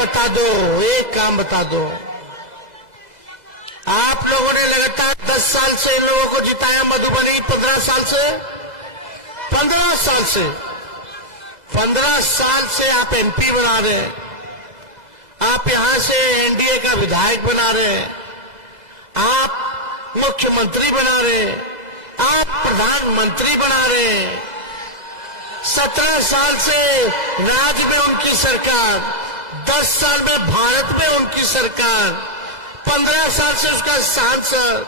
बता दो, एक काम बता दो। आप लोगों ने लगातार 10 साल से इन लोगों को जिताया, मधुबनी 15 साल से, 15 साल से, 15 साल से आप एमपी बना रहे हैं, आप यहां से एनडीए का विधायक बना रहे हैं, आप मुख्यमंत्री बना रहे हैं, आप प्रधानमंत्री बना रहे हैं। 17 साल से राज्य में उनकी सरकार, 10 साल में भारत में उनकी सरकार, 15 साल से उसका सांसद,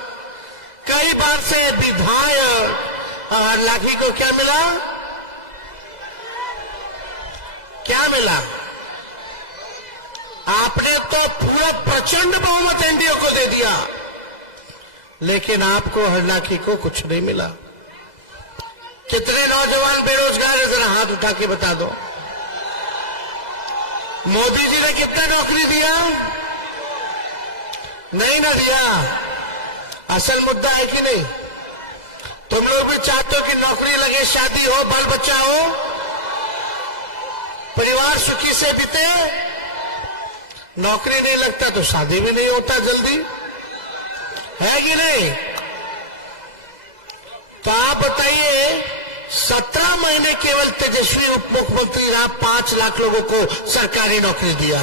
कई बार से विधायक। और लाठी को क्या मिला? क्या मिला? आपने तो पूरा प्रचंड बहुमत एनडीए को दे दिया, लेकिन आपको हरलाखी को कुछ नहीं मिला। कितने नौजवान बेरोजगार है, जरा हाथ उठा के बता दो। मोदी जी ने कितना नौकरी दिया? नहीं ना दिया। असल मुद्दा है कि नहीं? तुम लोग भी चाहते हो कि नौकरी लगे, शादी हो, बाल बच्चा हो, परिवार सुखी से बीते। नौकरी नहीं लगता तो शादी भी नहीं होता जल्दी, है कि नहीं? तो आप बताइए, 17 महीने केवल तेजस्वी उप मुख्यमंत्री रहा, 5 लाख लोगों को सरकारी नौकरी दिया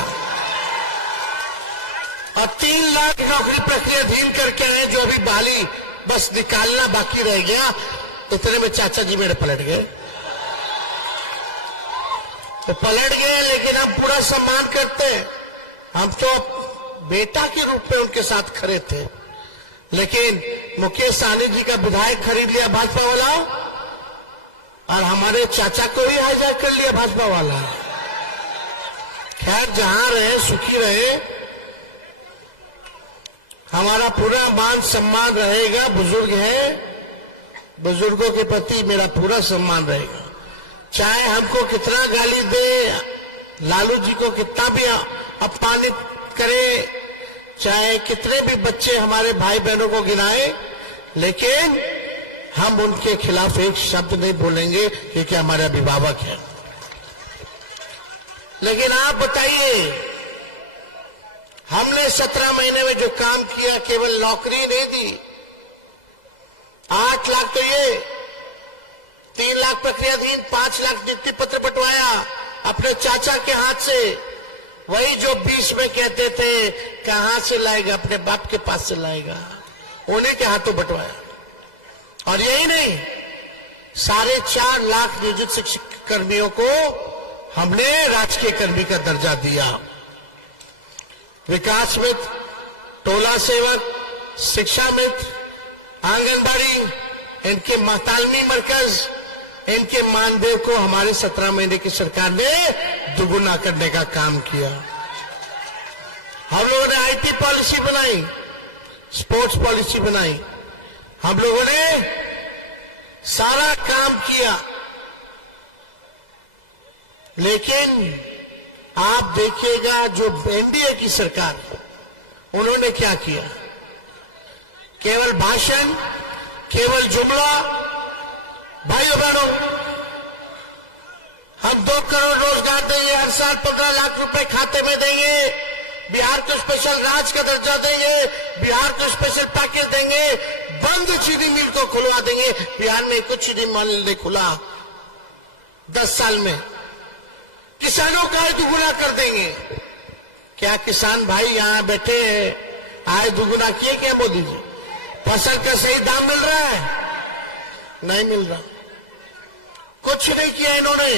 और 3 लाख नौकरी प्रक्रियाधीन करके आए, जो अभी बहाली बस निकालना बाकी रह गया। इतने में चाचा जी मेरे पलट गए। तो पलट गए, लेकिन हम पूरा सम्मान करते हैं। हम तो बेटा के रूप में उनके साथ खड़े थे, लेकिन मुकेश सहनी जी का विधायक खरीद लिया भाजपा वाला, और हमारे चाचा को भी हाईजैक कर लिया भाजपा वाला। खैर, जहां रहे सुखी रहे, हमारा पूरा मान सम्मान रहेगा। बुजुर्ग है, बुजुर्गों के प्रति मेरा पूरा सम्मान रहेगा। चाहे हमको कितना गाली दे, लालू जी को कितना भी अपमानित करे, चाहे कितने भी बच्चे हमारे भाई बहनों को गिनाए, लेकिन हम उनके खिलाफ एक शब्द नहीं बोलेंगे, क्योंकि हमारे अभिभावक हैं। लेकिन आप बताइए, हमने 17 महीने में जो काम किया, केवल नौकरी नहीं दी, 8 लाख तो ये, 3 लाख प्रक्रियाधीन, 5 लाख नियुक्ति पत्र बंटवाया अपने चाचा के हाथ से। वही जो 20 में कहते थे कहां से लाएगा, अपने बाप के पास से लाएगा, उन्हीं के हाथों बंटवाया। और यही नहीं, 4.5 लाख नियोजित शिक्षक कर्मियों को हमने राजकीय कर्मी का दर्जा दिया। विकास मित्र, टोला सेवक, शिक्षा मित्र, आंगनबाड़ी, इनके तालमी मरकज, इनके मानदेय को हमारी 17 महीने की सरकार ने दुगुना करने का काम किया। हम लोगों ने आईटी पॉलिसी बनाई, स्पोर्ट्स पॉलिसी बनाई, हम लोगों ने सारा काम किया। लेकिन आप देखिएगा, जो एनडीए की सरकार, उन्होंने क्या किया? केवल भाषण, केवल जुमला। भाइयों बहनों, हम 2 करोड़ रोजगार देंगे, हर साल 15 लाख रुपए खाते में देंगे, बिहार को स्पेशल राज्य का दर्जा देंगे, बिहार को स्पेशल पैकेज देंगे, बंद चीनी मिल को खुलवा देंगे। बिहार में कुछ चीनी मिल नहीं खुला 10 साल में। किसानों का आय दुगुना कर देंगे। क्या किसान भाई यहां बैठे हैं, आय दुगुना किए क्या मोदी जी? फसल का सही दाम मिल रहा है? नहीं मिल रहा। कुछ नहीं किया इन्होंने।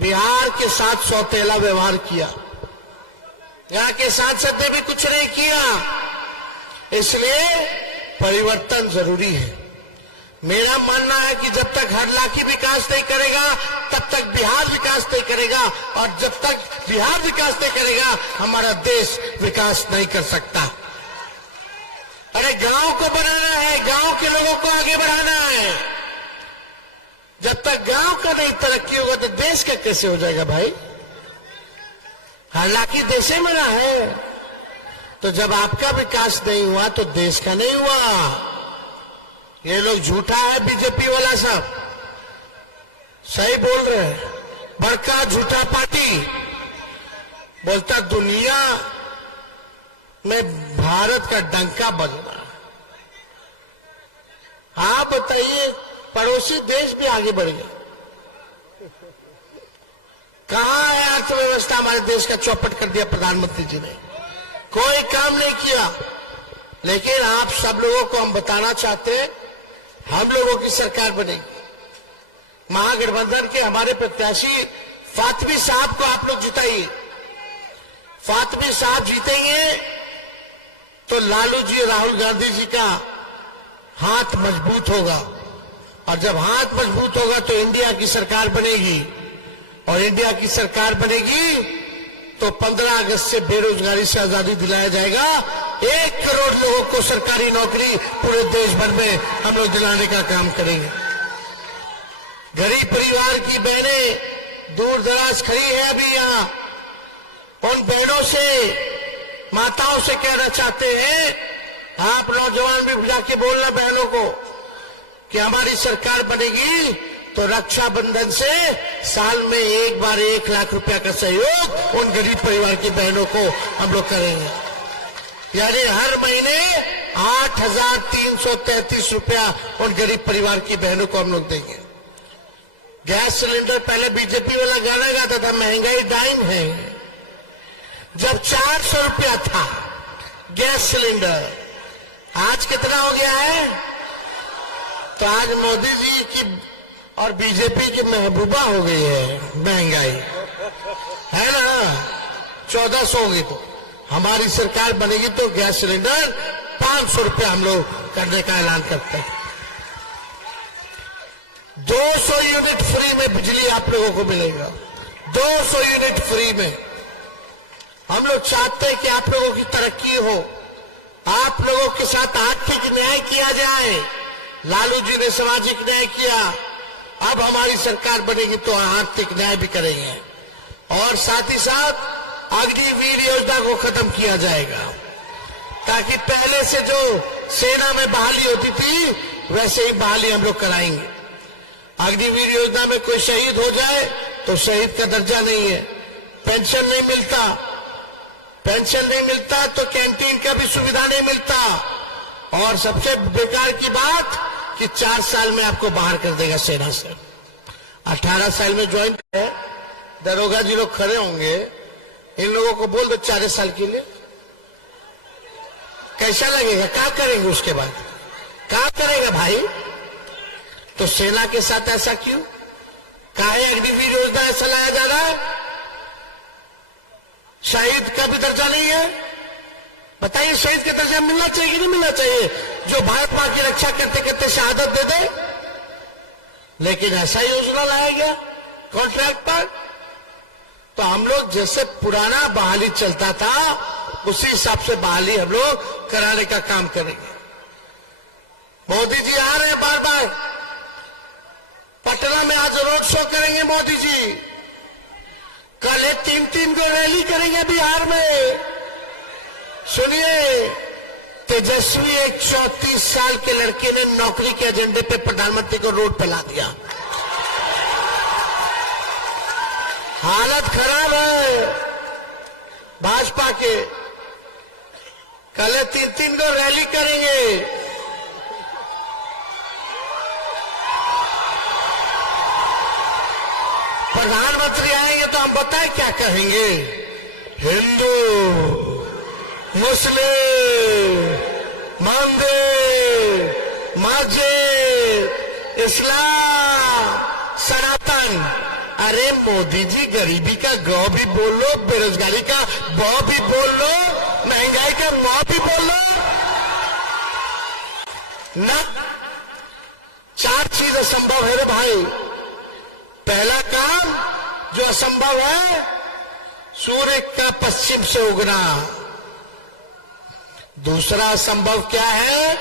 बिहार के साथ सौतेला व्यवहार किया, यहाँ के सांसद ने भी कुछ नहीं किया। इसलिए परिवर्तन जरूरी है। मेरा मानना है कि जब तक हरलाखी विकास नहीं करेगा, तब तक बिहार विकास नहीं करेगा, और जब तक बिहार विकास नहीं करेगा, हमारा देश विकास नहीं कर सकता। अरे गांव को बनाना है, गांव के लोगों को आगे बढ़ाना है। जब तक गांव का नहीं तरक्की होगा तो देश का कैसे हो जाएगा भाई? हालांकि देश में ना है, तो जब आपका विकास नहीं हुआ तो देश का नहीं हुआ। ये लोग झूठा है, बीजेपी वाला सब सही बोल रहे हैं। बड़का झूठा पार्टी बोलता दुनिया में भारत का डंका बजना। आप बताइए, पड़ोसी देश भी आगे बढ़ गए। कहां है अर्थव्यवस्था? हमारे देश का चौपट कर दिया प्रधानमंत्री जी ने, कोई काम नहीं किया। लेकिन आप सब लोगों को हम बताना चाहते हैं, हम लोगों की सरकार बनेगी। महागठबंधन के हमारे प्रत्याशी फातमी साहब को आप लोग जिताइए। फातमी साहब जीतेंगे तो लालू जी, राहुल गांधी जी का हाथ मजबूत होगा, और जब हाथ मजबूत होगा तो इंडिया की सरकार बनेगी, और इंडिया की सरकार बनेगी तो 15 अगस्त से बेरोजगारी से आजादी दिलाया जाएगा। 1 करोड़ लोगों को सरकारी नौकरी पूरे देश भर में हम लोग दिलाने का काम करेंगे। गरीब परिवार की बहनें दूर दराज खड़ी है अभी यहाँ, उन बहनों से, माताओं से कहना चाहते हैं, आप नौजवान भी जाके बोलना बहनों को कि हमारी सरकार बनेगी तो रक्षाबंधन से साल में एक बार 1 लाख रुपया का सहयोग उन गरीब परिवार की बहनों को हम लोग करेंगे। यानी हर महीने 8,333 रुपया उन गरीब परिवार की बहनों को हम लोग देंगे। गैस सिलेंडर, पहले बीजेपी वाला गाना गाता था, महंगाई डाइन है। जब 400 रुपया था गैस सिलेंडर, आज कितना हो गया है? तो आज मोदी जी की और बीजेपी की महबूबा हो गई है महंगाई, है ना? 1400 होगी। तो हमारी सरकार बनेगी तो गैस सिलेंडर 500 रुपया हम लोग करने का ऐलान करते हैं। 200 यूनिट फ्री में बिजली आप लोगों को मिलेगा, 200 यूनिट फ्री में। हम लोग चाहते हैं कि आप लोगों की तरक्की हो, आप लोगों के साथ आर्थिक न्याय किया जाए। लालू जी ने सामाजिक न्याय किया, अब हमारी सरकार बनेगी तो आर्थिक न्याय भी करेंगे, और साथ ही साथ अग्निवीर योजना को खत्म किया जाएगा, ताकि पहले से जो सेना में बहाली होती थी वैसे ही बहाली हम लोग कराएंगे। अग्निवीर योजना में कोई शहीद हो जाए तो शहीद का दर्जा नहीं है, पेंशन नहीं मिलता, पेंशन नहीं मिलता तो कैंटीन का भी सुविधा नहीं मिलता, और सबसे बेकार की बात कि 4 साल में आपको बाहर कर देगा सेना से। 18 साल में ज्वाइन है, दरोगा जी लोग खड़े होंगे, इन लोगों को बोल दो 4 साल के लिए, कैसा लगेगा? क्या करेंगे उसके बाद? क्या करेगा भाई? तो सेना के साथ ऐसा क्यों? काहे अग्निवीर योजना ऐसा लाया जा रहा है? शहीद का भी दर्जा नहीं है। बताइए, शहीद का दर्जा मिलना चाहिए कि नहीं मिलना चाहिए? जो भारत मां की रक्षा करते करते शहादत दे दे। लेकिन ऐसा योजना लाया गया कॉन्ट्रैक्ट पर। तो हम लोग जैसे पुराना बहाली चलता था उसी हिसाब से बहाली हम लोग कराने का काम करेंगे। मोदी जी आ रहे हैं बार बार, पटना में आज रोड शो करेंगे मोदी जी, कल 3-3 को रैली करेंगे बिहार में। सुनिए, तेजस्वी एक 34 साल के लड़के ने नौकरी के एजेंडे पे प्रधानमंत्री को रोड पे ला दिया। हालत खराब है भाजपा के। कल 3-3 को रैली करेंगे। प्रधानमंत्री आएंगे तो हम बताएं क्या कहेंगे? हिंदू, मुस्लिम, मंदिर, मस्जिद, इस्लाम, सनातन। अरे मोदी जी, गरीबी का गौ भी बोल लो, बेरोजगारी का बौ भी बोल लो, महंगाई का मौ भी बोल लो ना। 4 चीज असंभव है रे भाई। पहला काम जो असंभव है, सूर्य का पश्चिम से उगना। दूसरा असंभव क्या है?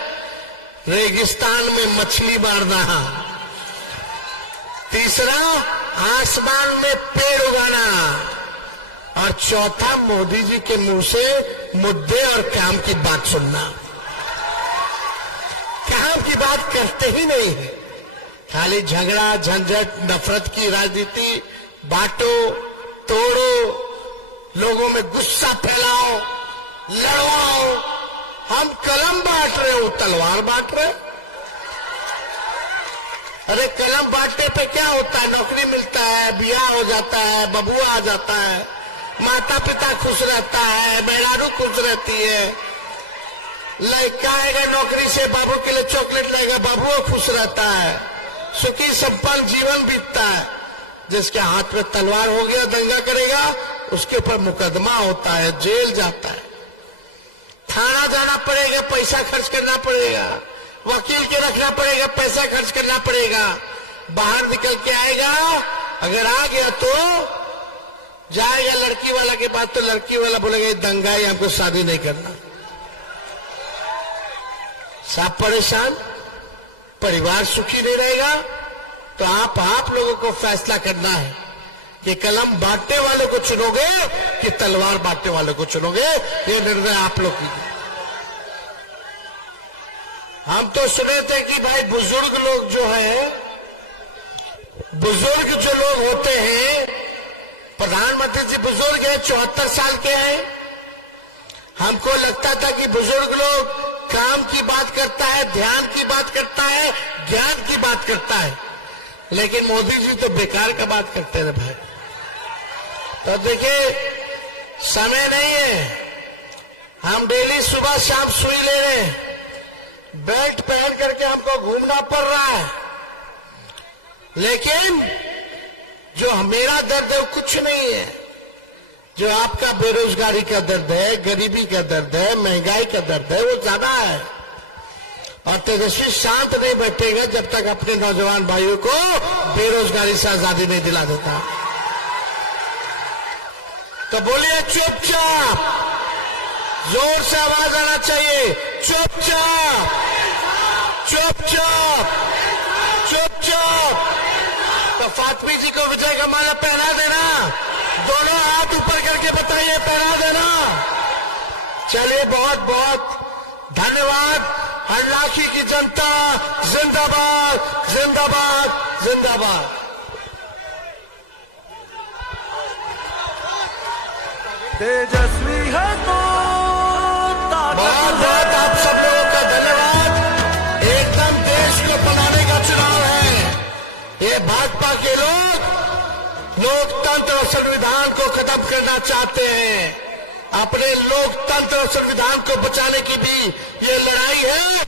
रेगिस्तान में मछली मारना। तीसरा, आसमान में पेड़ उगाना। और चौथा, मोदी जी के मुंह से मुद्दे और काम की बात सुनना। काम की बात करते ही नहीं है, खाली झगड़ा, झंझट, नफरत की राजनीति, बांटो तोड़ो, लोगों में गुस्सा फैलाओ, लड़वाओ। हम कलम बांट रहे हो, तलवार बांट रहे। अरे कलम बांटने पे क्या होता है? नौकरी मिलता है, ब्याह हो जाता है, बबुआ आ जाता है, माता पिता खुश रहता है, मेहरारू खुश रहती है, लड़का आएगा नौकरी से, बाबू के लिए चॉकलेट लाएगा, बाबुआ खुश रहता है, सुखी संपन्न जीवन बीतता है। जिसके हाथ में तलवार हो गया, दंगा करेगा, उसके ऊपर मुकदमा होता है, जेल जाता है, थाना जाना पड़ेगा, पैसा खर्च करना पड़ेगा, वकील के रखना पड़ेगा, पैसा खर्च करना पड़ेगा। बाहर निकल के आएगा, अगर आ गया तो जाएगा लड़की वाला के बाद, तो लड़की वाला बोलेगा दंगा है, हमको शादी नहीं करना। सब परेशान, परिवार सुखी नहीं रहेगा। तो आप लोगों को फैसला करना है कि कलम बांटने वाले को चुनोगे कि तलवार बांटने वाले को चुनोगे। ये निर्णय आप लोग कीजिए। हम तो सुने थे कि भाई बुजुर्ग लोग जो है, बुजुर्ग जो लोग होते हैं, प्रधानमंत्री जी बुजुर्ग हैं, 74 साल के हैं। हमको लगता था कि बुजुर्ग लोग काम की बात करता है, ध्यान की बात करता है, ज्ञान की बात करता है, लेकिन मोदी जी तो बेकार का बात करते हैं भाई। तो देखिए, समय नहीं है, हम डेली सुबह शाम सुई ले रहे हैं, बेल्ट पहन करके हमको घूमना पड़ रहा है, लेकिन जो मेरा दर्द है वो कुछ नहीं है। जो आपका बेरोजगारी का दर्द है, गरीबी का दर्द है, महंगाई का दर्द है, वो ज्यादा है। और तेजस्वी शांत नहीं बैठेगा जब तक अपने नौजवान भाइयों को बेरोजगारी से आजादी नहीं दिला देता। तो बोलिए चुपचाप, जोर से आवाज आना चाहिए, चुपचाप, चुपचाप, चुपचाप। तो फातमी जी को विजय का माला पहना देना, दोनों हाथ ऊपर करके बताइए, पहना देना। चलिए, बहुत बहुत धन्यवाद। हरलाखी की जनता जिंदाबाद, जिंदाबाद, जिंदाबाद। तेजस्वी है तो बहुत बहुत आप सब लोगों का धन्यवाद। एकदम देश को बनाने का चुनाव है। ये भाजपा के लोग लोकतंत्र और संविधान को खत्म करना चाहते हैं। अपने लोकतंत्र और संविधान को बचाने की भी ये लड़ाई है,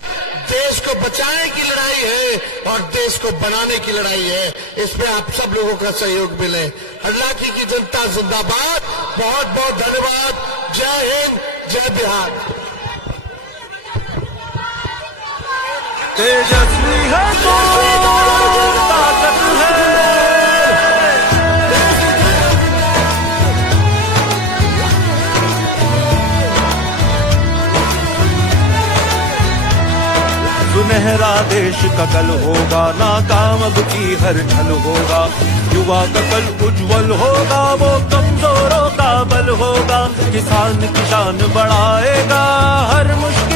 देश को बचाने की लड़ाई है और देश को बनाने की लड़ाई है। इसमें आप सब लोगों का सहयोग मिले। हरलाखी की जनता जिंदाबाद। बहुत बहुत धन्यवाद। जय हिंद, जय बिहार। तेजस्वी है तो ताकत है, सुनहरा देश का कल होगा, नाकाम अब की हर छल होगा। युवा का कल उज्जवल होगा, वो कमजोरों का बल होगा। किसान की शान बढ़ाएगा, हर मुश्किल